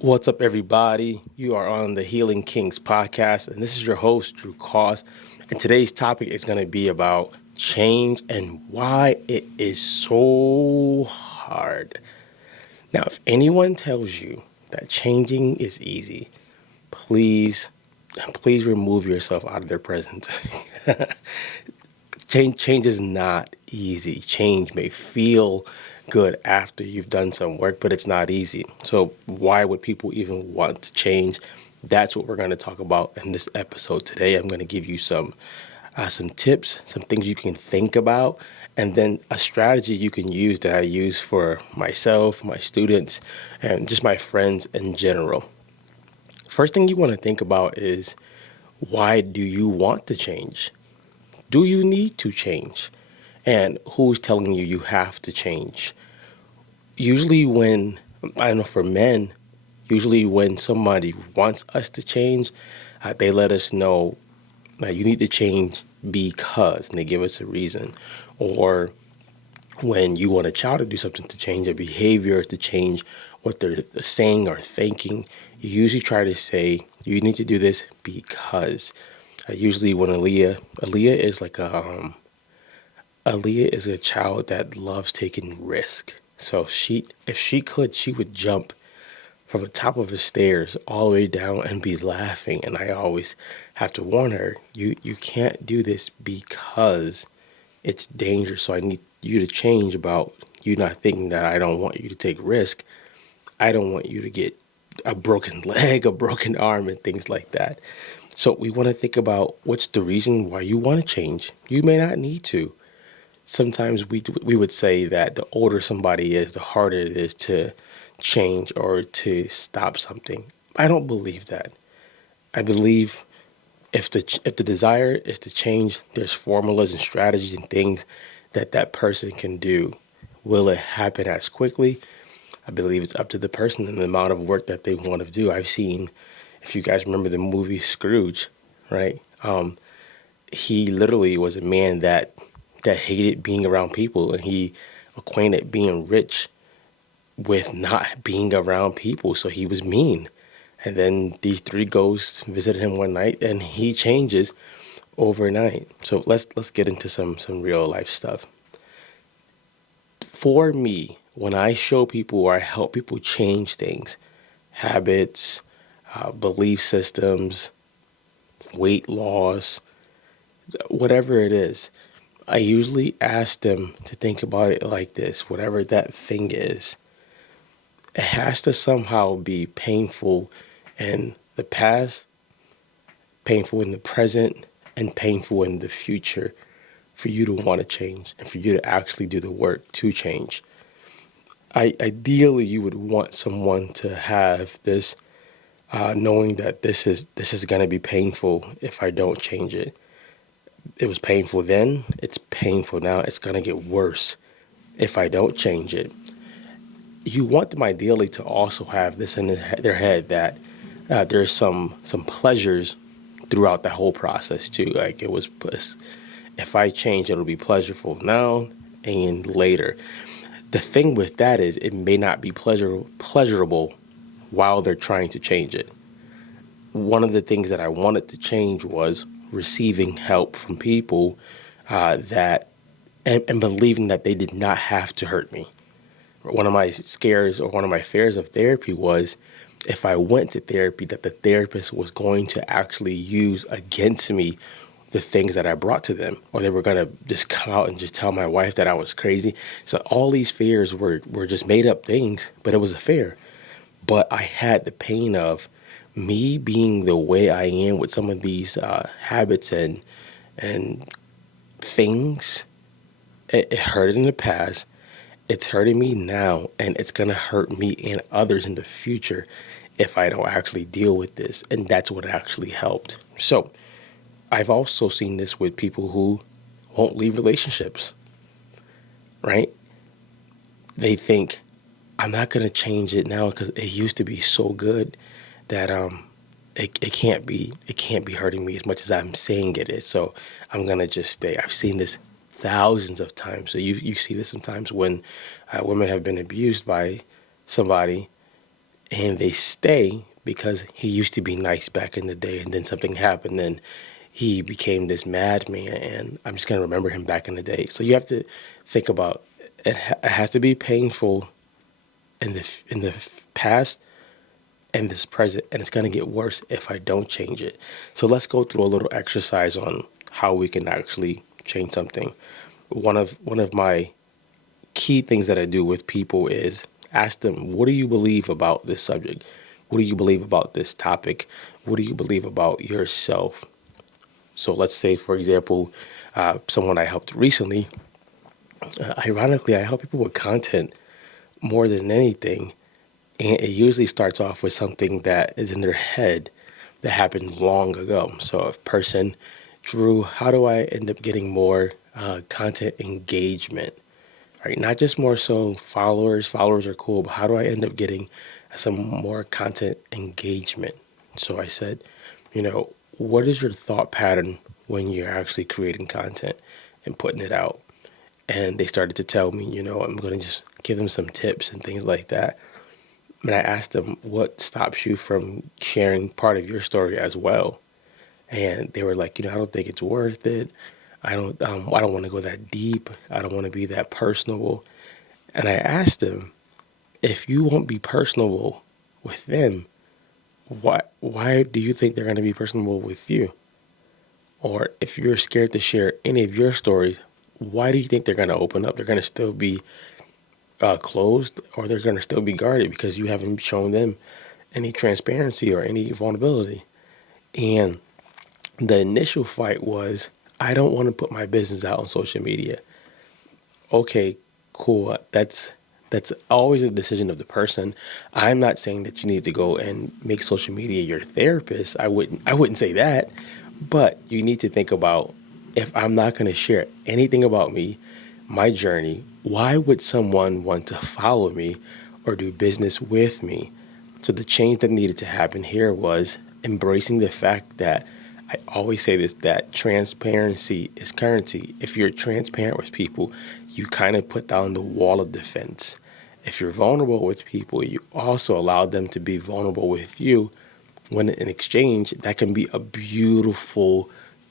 What's up, everybody? You are on the Healing Kings podcast, and this is your host, Drew Cause. And today's topic is going to be about change and why it is so hard. Now, if anyone tells you that changing is easy, please, please remove yourself out of their presence. Change is not easy. Change may feel good after you've done some work, but it's not easy. So why would people even want to change? That's what we're going to talk about in this episode today. I'm going to give you some tips, some things you can think about, and then a strategy you can use that I use for myself, my students, and just my friends in general. First thing you want to think about is, why do you want to change? Do you need to change? And who's telling you you have to change? Usually, I know for men, usually when somebody wants us to change, they let us know that you need to change because, and they give us a reason. Or when you want a child to do something, to change their behavior, to change what they're saying or thinking, you usually try to say, you need to do this because. Usually when Aaliyah is like Aaliyah is a child that loves taking risk. So if she could, she would jump from the top of the stairs all the way down and be laughing. And I always have to warn her, you can't do this because it's dangerous. So I need you to change about you not thinking that I don't want you to take risk. I don't want you to get a broken leg, a broken arm, and things like that. So we want to think about what's the reason why you want to change. You may not need to. Sometimes we would say that the older somebody is, the harder it is to change or to stop something. I don't believe that. I believe if the desire is to change, there's formulas and strategies and things that person can do. Will it happen as quickly? I believe it's up to the person and the amount of work that they want to do. I've seen, if you guys remember the movie Scrooge, right? He literally was a man that hated being around people, and he acquainted being rich with not being around people, so he was mean. And then these three ghosts visited him one night, and he changes overnight. So let's get into some real life stuff. For me, when I show people or I help people change things, habits, belief systems, weight loss, whatever it is, I usually ask them to think about it like this: whatever that thing is, it has to somehow be painful in the past, painful in the present, and painful in the future for you to want to change and for you to actually do the work to change. Ideally, you would want someone to have this, knowing that this is going to be painful if I don't change it. It was painful then, it's painful now, it's going to get worse if I don't change it. You want them ideally to also have this in their head that there's some pleasures throughout the whole process too. Like if I change, it'll be pleasurable now and later. The thing with that is it may not be pleasurable while they're trying to change it. One of the things that I wanted to change was receiving help from people that and believing that they did not have to hurt me. One of my scares or one of my fears of therapy was, if I went to therapy, that the therapist was going to actually use against me the things that I brought to them, or they were going to just come out and just tell my wife that I was crazy. So all these fears were just made up things, but it was a fear. But I had the pain of me being the way I am with some of these habits and things. It hurt in the past. It's hurting me now, and it's going to hurt me and others in the future if I don't actually deal with this. And that's what actually helped. So I've also seen this with people who won't leave relationships, right? They think, I'm not going to change it now because it used to be so good that it can't be hurting me as much as I'm saying it is. So I'm going to just stay. I've seen this thousands of times. So you see this sometimes when women have been abused by somebody. and they stay because he used to be nice back in the day, and then something happened and he became this madman, and I'm just going to remember him back in the day. So you have to think about it, it has to be painful in the past and this present, and it's going to get worse if I don't change it. So let's go through a little exercise on how we can actually change something. One of my key things that I do with people is ask them, what do you believe about this subject? What do you believe about this topic? What do you believe about yourself? So let's say, for example, someone I helped recently, ironically, I help people with content more than anything. And it usually starts off with something that is in their head that happened long ago. So a person, Drew, how do I end up getting more content engagement? Right? Not just more so followers. Followers are cool, but how do I end up getting some more content engagement? So I said, what is your thought pattern when you're actually creating content and putting it out? And they started to tell me, I'm going to just give them some tips and things like that. And I asked them, what stops you from sharing part of your story as well? And they were like, I don't think it's worth it. I don't want to go that deep. I don't want to be that personable. And I asked them, if you won't be personable with them, why do you think they're going to be personable with you? Or if you're scared to share any of your stories, why do you think they're going to open up? They're going to still be closed, or they're going to still be guarded because you haven't shown them any transparency or any vulnerability. And the initial fight was, I don't want to put my business out on social media. Okay, cool. That's always a decision of the person. I'm not saying that you need to go and make social media your therapist. I wouldn't say that. But you need to think about, if I'm not going to share anything about me, my journey, why would someone want to follow me or do business with me? So the change that needed to happen here was embracing the fact that, I always say this, that transparency is currency. If you're transparent with people, you kind of put down the wall of defense. If you're vulnerable with people, you also allow them to be vulnerable with you. When in exchange, that can be a beautiful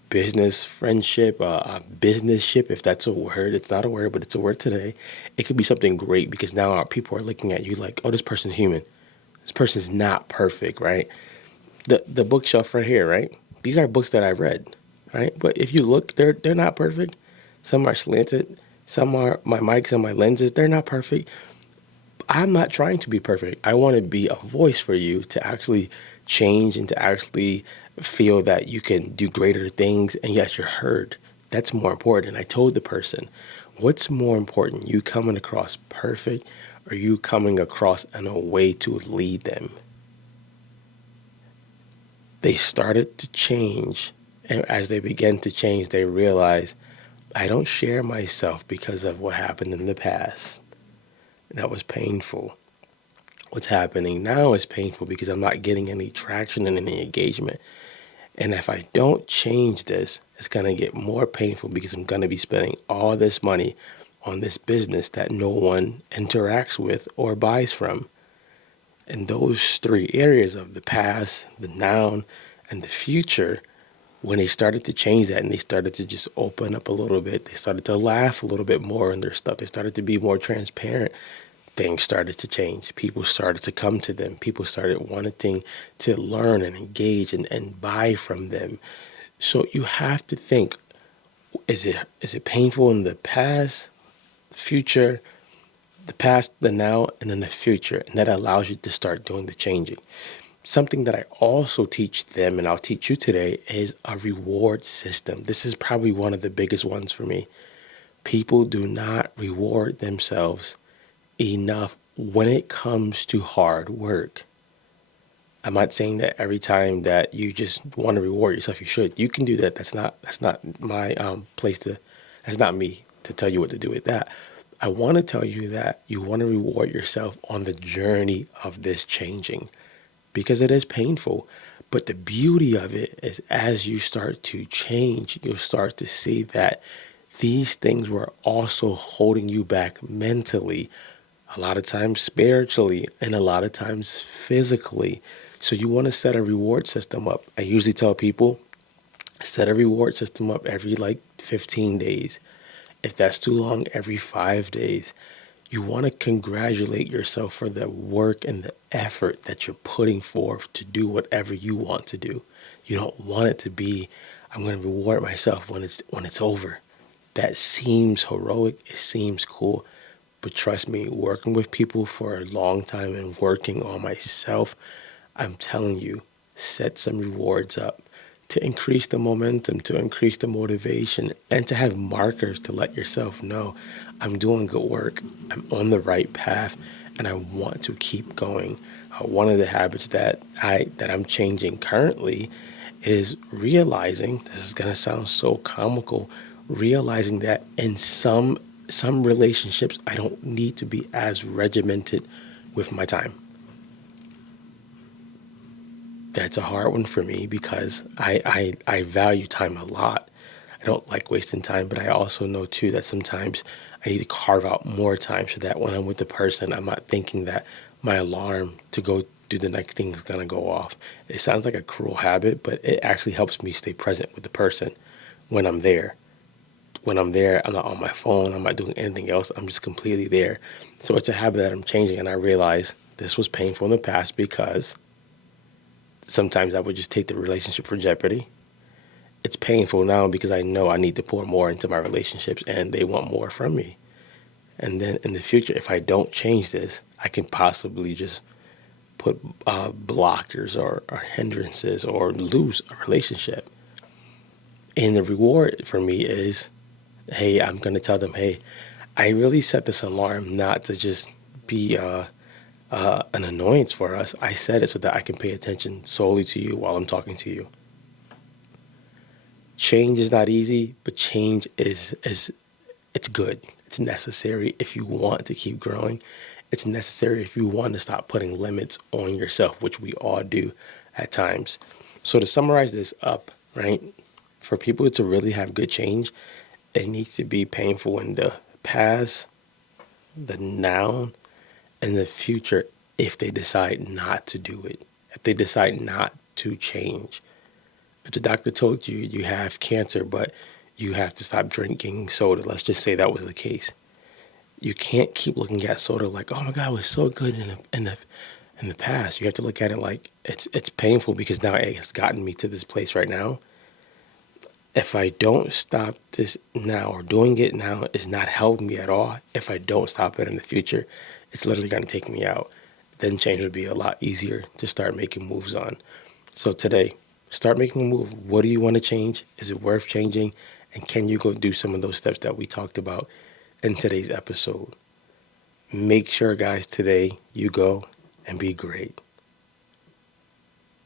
business friendship, a business ship, if that's a word. It's not a word, but it's a word today. It could be something great because now our people are looking at you like, oh, this person's human. This person's not perfect, right? The bookshelf right here, right? These are books that I read, right? But if you look, they're not perfect. Some are slanted. Some are my mics and my lenses. They're not perfect. I'm not trying to be perfect. I want to be a voice for you to actually change and to actually feel that you can do greater things, and yes, you're heard. That's more important. I told the person, what's more important, you coming across perfect or you coming across in a way to lead them? They started to change, and as they began to change, they realized, I don't share myself because of what happened in the past. That was painful. What's happening now is painful because I'm not getting any traction and any engagement. And if I don't change this, it's going to get more painful because I'm going to be spending all this money on this business that no one interacts with or buys from. And those three areas of the past, the now, and the future, when they started to change that and they started to just open up a little bit, they started to laugh a little bit more in their stuff. They started to be more transparent. Things started to change. People started to come to them. People started wanting to learn and engage and buy from them. So you have to think, is it painful in the past, future, the past, the now, and then the future? And that allows you to start doing the changing. Something that I also teach them, and I'll teach you today, is a reward system. This is probably one of the biggest ones for me. People do not reward themselves enough when it comes to hard work. I'm not saying that every time that you just want to reward yourself, you should. You can do that. That's not my place to. That's not me to tell you what to do with that. I want to tell you that you want to reward yourself on the journey of this changing, because it is painful. But the beauty of it is, as you start to change, you'll start to see that these things were also holding you back mentally a lot of times spiritually, and a lot of times physically. So you want to set a reward system up. I usually tell people set a reward system up every like 15 days. If that's too long, every 5 days. You want to congratulate yourself for the work and the effort that you're putting forth to do whatever you want to do. You don't want it to be, I'm going to reward myself when it's over. That seems heroic. It seems cool. But trust me, working with people for a long time and working on myself, I'm telling you, set some rewards up to increase the momentum, to increase the motivation, and to have markers to let yourself know I'm doing good work, I'm on the right path, and I want to keep going. One of the habits that I'm changing currently is realizing, this is going to sound so comical, realizing that in some relationships I don't need to be as regimented with my time. That's a hard one for me because I value time a lot. I don't like wasting time, but I also know too that sometimes I need to carve out more time so that when I'm with the person, I'm not thinking that my alarm to go do the next thing is going to go off. It sounds like a cruel habit, but it actually helps me stay present with the person when I'm there. When I'm there, I'm not on my phone, I'm not doing anything else, I'm just completely there. So it's a habit that I'm changing, and I realize this was painful in the past because sometimes I would just take the relationship for jeopardy. It's painful now because I know I need to pour more into my relationships and they want more from me. And then in the future, if I don't change this, I can possibly just put blockers or hindrances or lose a relationship. And the reward for me is, hey, I'm going to tell them, hey, I really set this alarm not to just be an annoyance for us. I set it so that I can pay attention solely to you while I'm talking to you. Change is not easy, but change is it's good. It's necessary if you want to keep growing. It's necessary if you want to stop putting limits on yourself, which we all do at times. So to summarize this up, right? For people to really have good change, it needs to be painful in the past, the now, and the future if they decide not to do it, if they decide not to change. If the doctor told you you have cancer, but you have to stop drinking soda, let's just say that was the case. You can't keep looking at soda like, oh my God, it was so good in the past. You have to look at it like it's painful because now it has gotten me to this place right now. If I don't stop this now or doing it now is not helping me at all. If I don't stop it in the future, it's literally going to take me out. Then change would be a lot easier to start making moves on. So today, start making a move. What do you want to change? Is it worth changing? And can you go do some of those steps that we talked about in today's episode? Make sure, guys, today you go and be great.